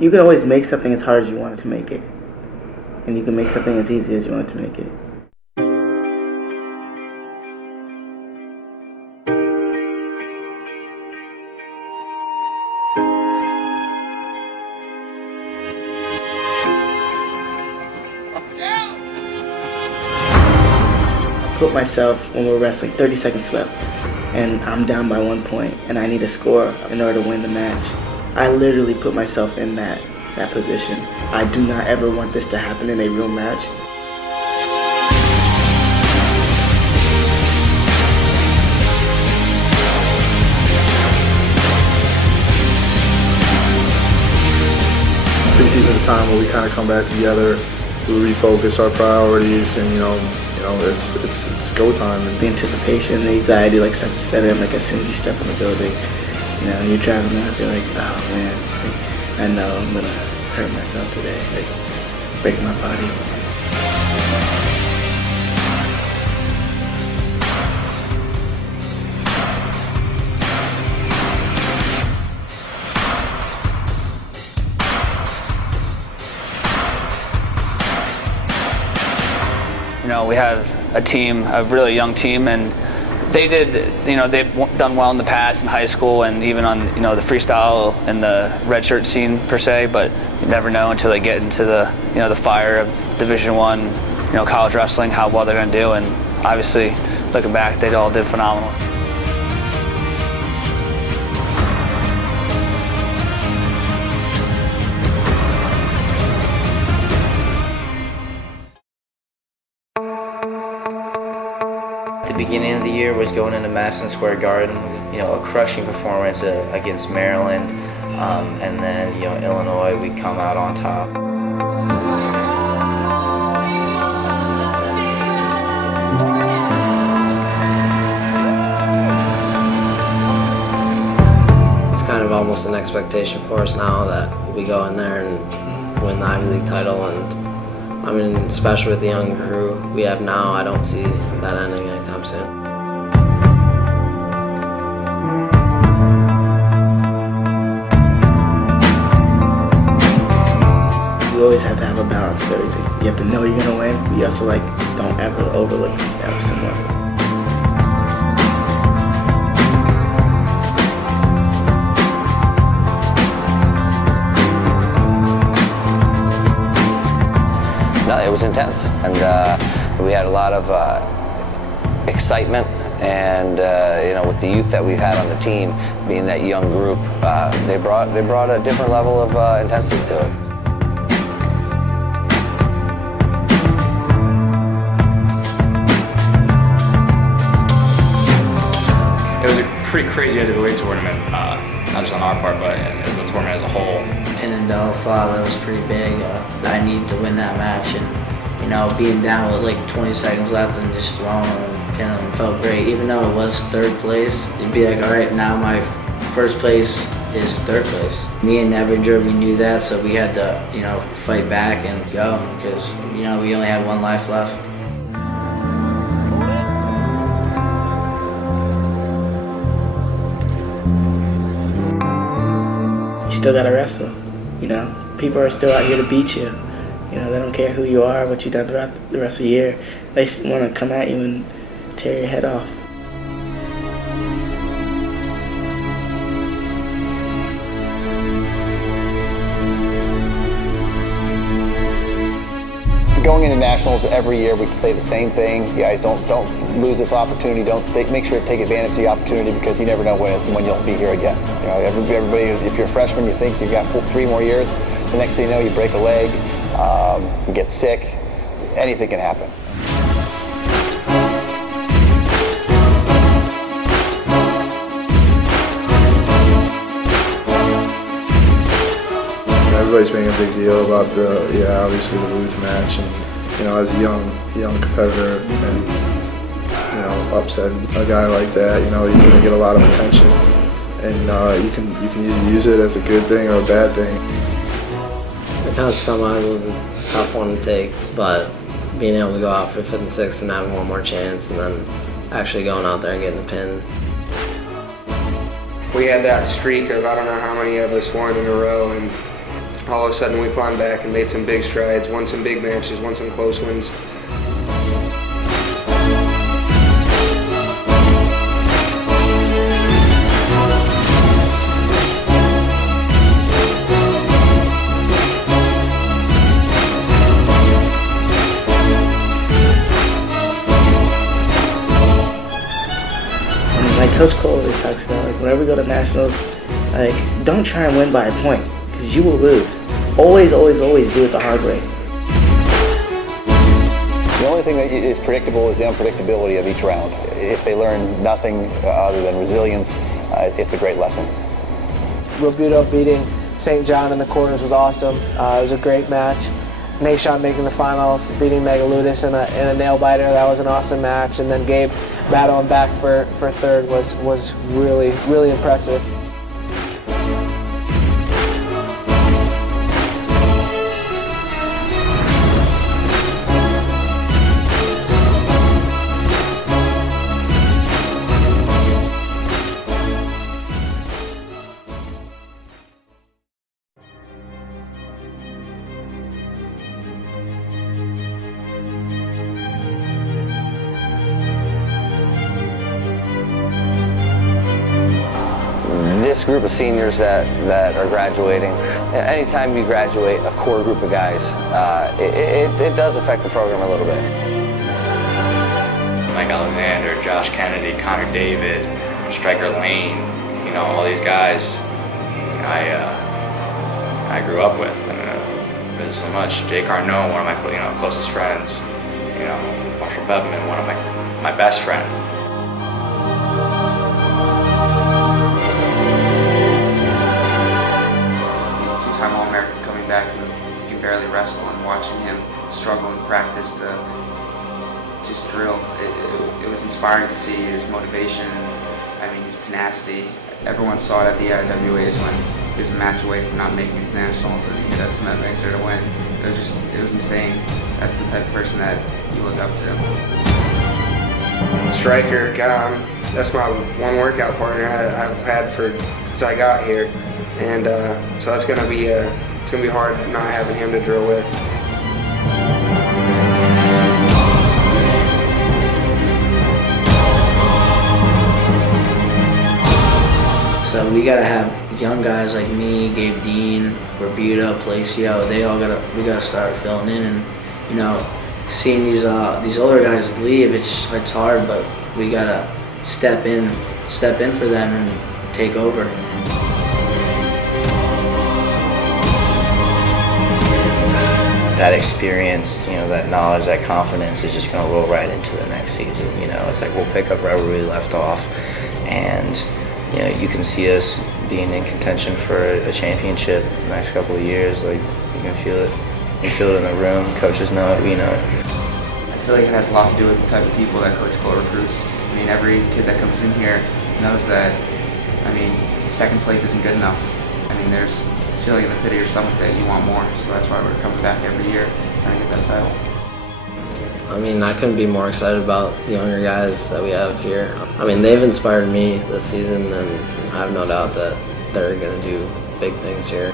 You can always make something as hard as you wanted to make it. And you can make something as easy as you wanted to make it. I put myself, when we're wrestling, 30 seconds left, and I'm down by 1 point, and I need a score in order to win the match. I literally put myself in that position. I do not ever want this to happen in a real match. Preseason is a time where we kind of come back together, we refocus our priorities, and you know, it's go time. The anticipation, the anxiety starts to set in as soon as you step in the building. You're driving out, you're like, oh man, I know I'm gonna hurt myself today, just break my body. We had a team, a really young team, and they've done well in the past in high school and even on, the freestyle and the red shirt scene per se, but you never know until they get into the, the fire of Division I, college wrestling, how well they're going to do, and obviously, looking back, they all did phenomenal. The beginning of the year was going into Madison Square Garden, a crushing performance against Maryland, and then Illinois, we come out on top. It's kind of almost an expectation for us now that we go in there and win the Ivy League title, and I mean, especially with the young crew we have now, I don't see that ending anytime soon. You always have to have a balance of everything. You have to know you're gonna win, but you also don't ever overlook the step somewhere. No, it was intense, and we had a lot of excitement, and with the youth that we've had on the team, being that young group, they brought a different level of intensity to it. It was a pretty crazy heavyweight tournament, not just on our part, but as a tournament as a whole. Pin and Dell fought, that was pretty big. I needed to win that match, and being down with 20 seconds left and just throwing and pinning felt great. Even though it was third place, it'd be all right, now my first place is third place. Me and Nevinger, we knew that, so we had to, fight back and go, because, we only had one life left. You still gotta wrestle. People are still out here to beat you. They don't care who you are, what you've done throughout the rest of the year. They want to come at you and tear your head off. Going into nationals every year, we can say the same thing. You guys don't lose this opportunity. Make sure to take advantage of the opportunity, because you never know when you'll be here again. Everybody, if you're a freshman, you think you've got 3 more years. The next thing you know, you break a leg, you get sick. Anything can happen. Everybody's making a big deal about obviously the Ruth match, and as a young competitor, and upsetting a guy like that, you're gonna get a lot of attention, and you can either use it as a good thing or a bad thing. The kind of semis was a tough one to take, but being able to go out for 5th and 6th and having one more chance, and then actually going out there and getting the pin. We had that streak of I don't know how many of us won in a row, and all of a sudden we climbed back and made some big strides, won some big matches, won some close ones. Like Coach Cole always talks about, like whenever we go to nationals, like don't try and win by a point, because you will lose. Always, always, always do it the hard way. The only thing that is predictable is the unpredictability of each round. If they learn nothing other than resilience, it's a great lesson. Robuto beating St. John in the quarters was awesome. It was a great match. Nashon making the finals, beating Megaludis in a nail-biter. That was an awesome match. And then Gabe battling back for third was really, really impressive. This group of seniors that are graduating, anytime you graduate a core group of guys, it does affect the program a little bit. Mike Alexander, Josh Kennedy, Connor David, Striker Lane, you know, all these guys I grew up with. There's so much. Jay Cornell, one of my closest friends. You know, Marshall Bettman, one of my best friends. Two-time All-American coming back and he can barely wrestle, and watching him struggle in practice to just drill. It was inspiring to see his motivation, I mean his tenacity. Everyone saw it at the IWAs when he was a match away from not making his nationals and he hit that cement mixer to win. It was insane. That's the type of person that you look up to. Striker, that's my one workout partner I've had since I got here, and so it's gonna be hard not having him to drill with. So we gotta have young guys like me, Gabe Dean, Robuto, Palacio. We gotta start filling in, and you know, seeing these older guys leave, it's hard, but we gotta step in for them and take over. That experience, you know, that knowledge, that confidence is just going to roll right into the next season. You know, it's like we'll pick up right where we left off, and you know, you can see us being in contention for a championship the next couple of years. Like, you can feel it. You feel it in the room. Coaches know it. We know it. I feel like it has a lot to do with the type of people that Coach Cole recruits. I mean, every kid that comes in here knows that, I mean, second place isn't good enough. I mean, there's a feeling in the pit of your stomach that you want more, so that's why we're coming back every year trying to get that title. I mean, I couldn't be more excited about the younger guys that we have here. I mean, they've inspired me this season, and I have no doubt that they're going to do big things here.